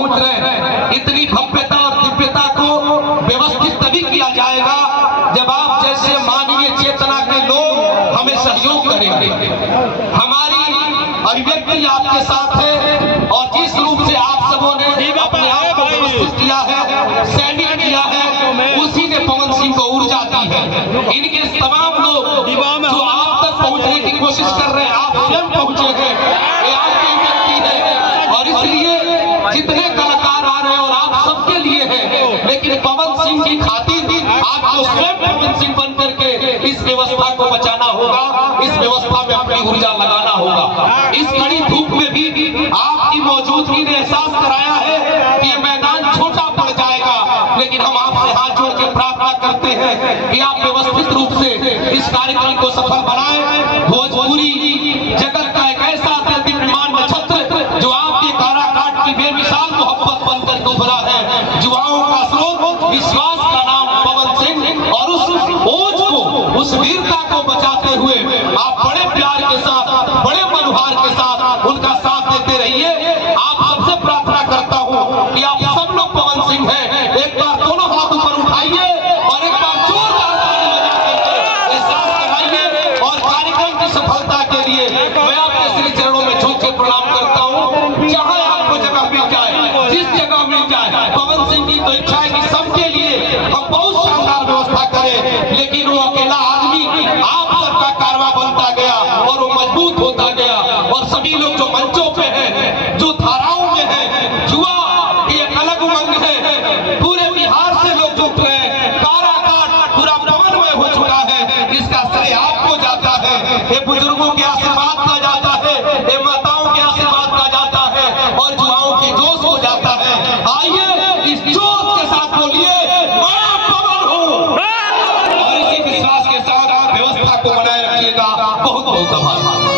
पहुंच रहे हैं। इतनी भव्यता और दिव्यता को व्यवस्थित तभी किया जाएगा जब आप जैसे मानवीय चेतना के लोग हमें सहयोग करेंगे। हमारी अभिव्यक्ति आपके साथ है और जिस रूप से आप सबों ने अपने आप को व्यवस्थित किया है, सैनिक किया है, उसी ने पवन सिंह को ऊर्जा दी है। इनके तमाम लोग जो आप तक पहुंचने की कोशिश कर रहे हैं, आप स्वयं पहुंचे हैं, ये आपकी व्यक्ति है और इसलिए जितने कलाकार आ रहे हैं और आप सबके लिए है, लेकिन पवन सिंह की खातिर आपको स्वयं पवन सिंह बन करके इस व्यवस्था को बचाना होगा, इस व्यवस्था में अपनी ऊर्जा लगाना होगा। इस कड़ी धूप में भी आपकी मौजूदगी ने एहसास कराया है कि ये मैदान छोटा पड़ जाएगा, लेकिन हम आपसे हाथ जोड़ के प्रार्थना करते हैं कि आप व्यवस्थित रूप से इस कार्यक्रम को सफल बनाएं। भोजपुरी जगत का एक ऐसा दिव्यमान नक्षत्र जो आपके काराकाट की बेमिसाल मोहब्बत बनकर उभरा है, युवाओं का स्रोत, विश्वास का नाम पवन सिंह, और उस ओज को, उस वीरता को बचाते हुए आप बड़े प्यार के साथ, बड़े मनोहार के साथ उनका साथ देते रहिए। आप सबसे प्रार्थना करता हूँ कि आप सब लोग पवन सिंह हैं, एक बार दोनों हाथ ऊपर उठाइए और एक बार जोरदार ताली बजा करके एहसास कराइए। और कार्यक्रम की सफलता के लिए मैं आपके श्री चरणों में झुक के प्रणाम करता हूँ। जहाँ आपको जगह मिल जाए, जिस जगह मिल जाए, पवन सिंह की तो इच्छा है कि सबके लिए हम बहुत शानदार व्यवस्था करें, लेकिन वो अकेला आदमी आप सबका कारवा बनता गया और वो मजबूत होता गया। और सभी लोग जो मंचों पे हैं, जो धाराओं में हैं, जुआ की एक अलग उमंग है, पूरे बिहार से लोग जुट रहे हैं, काराकाट पूरा पवनमय हो चुका है, इसका श्रेय आपको जाता है, ये बुजुर्गों के आशीर्वाद का जाता है, ये माताओं के आशीर्वाद का जाता है और युवाओं की जोश हो जाता है। आइए इस जोश के साथ बोलिए, मैं पवन हूँ, और इसी विश्वास के साथ व्यवस्था को बनाए रखिएगा। बहुत बहुत आभार।